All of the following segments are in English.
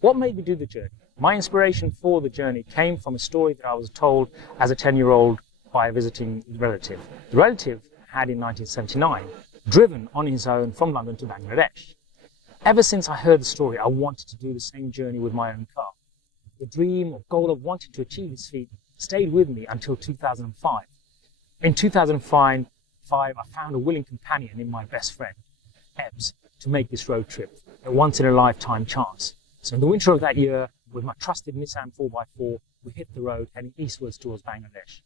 What made me do the journey? My inspiration for the journey came from a story that I was told as a 10-year-old by a visiting relative. The relative had in 1979 driven on his own from London to Bangladesh. Ever since I heard the story, I wanted to do the same journey with my own car. The dream or goal of wanting to achieve this feat stayed with me until 2005. In 2005, I found a willing companion in my best friend, Ebbs, to make this road trip, a once-in-a-lifetime chance. So in the winter of that year, with my trusted Nissan 4x4, we hit the road heading eastwards towards Bangladesh.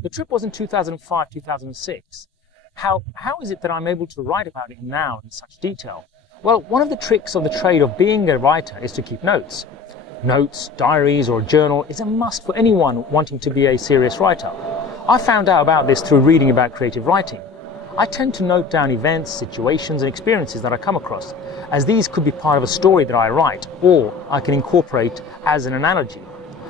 The trip was in 2005, 2006. How is it that I'm able to write about it now in such detail? Well, one of the tricks of the trade of being a writer is to keep notes. Notes, diaries, or a journal is a must for anyone wanting to be a serious writer. I found out about this through reading about creative writing. I tend to note down events, situations, and experiences that I come across, as these could be part of a story that I write, or I can incorporate as an analogy.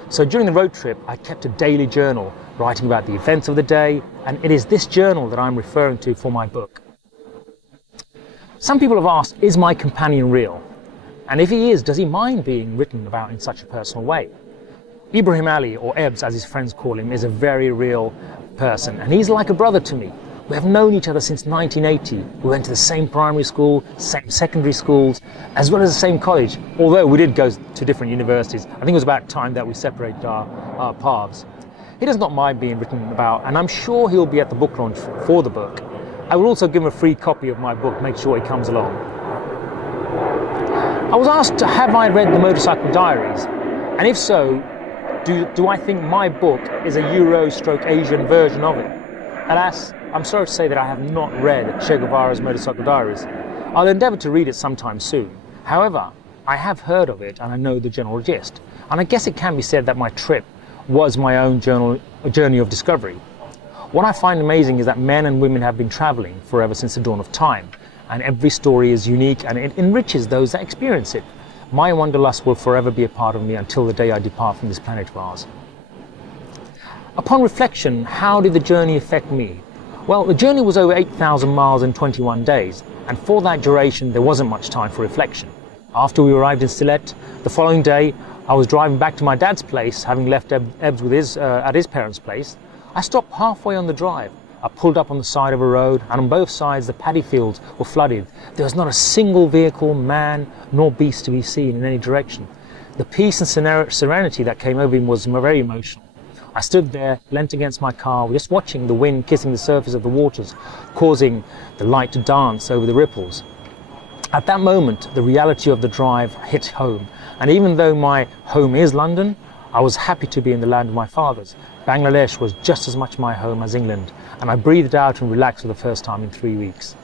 So during the road trip, I kept a daily journal, writing about the events of the day, and it is this journal that I'm referring to for my book. Some people have asked, is my companion real? And if he is, does he mind being written about in such a personal way? Ibrahim Ali, or Ebbs as his friends call him, is a very real person, and he's like a brother to me. We have known each other since 1980. We went to the same primary school, same secondary schools, as well as the same college, although we did go to different universities. I think it was about time that we separated our paths. He does not mind being written about, and I'm sure he'll be at the book launch for the book. I will also give him a free copy of my book, make sure he comes along. I was asked, have I read the Motorcycle Diaries? And if so, do I think my book is a Euro/Asian version of it? Alas, I'm sorry to say that I have not read Che Guevara's Motorcycle Diaries. I'll endeavour to read it sometime soon. However, I have heard of it and I know the general gist. And I guess it can be said that my trip was my own journey of discovery. What I find amazing is that men and women have been travelling forever since the dawn of time, and every story is unique and it enriches those that experience it. My wanderlust will forever be a part of me until the day I depart from this planet of ours. Upon reflection, how did the journey affect me? Well, the journey was over 8,000 miles in 21 days, and for that duration there wasn't much time for reflection. After we arrived in Sylhet, the following day I was driving back to my dad's place, having left Ebbs with at his parents' place. I stopped halfway on the drive. I pulled up on the side of a road, and on both sides the paddy fields were flooded. There was not a single vehicle, man, nor beast to be seen in any direction. The peace and serenity that came over me was very emotional. I stood there, leant against my car, just watching the wind kissing the surface of the waters, causing the light to dance over the ripples. At that moment, the reality of the drive hit home, and even though my home is London, I was happy to be in the land of my fathers. Bangladesh was just as much my home as England, and I breathed out and relaxed for the first time in 3 weeks.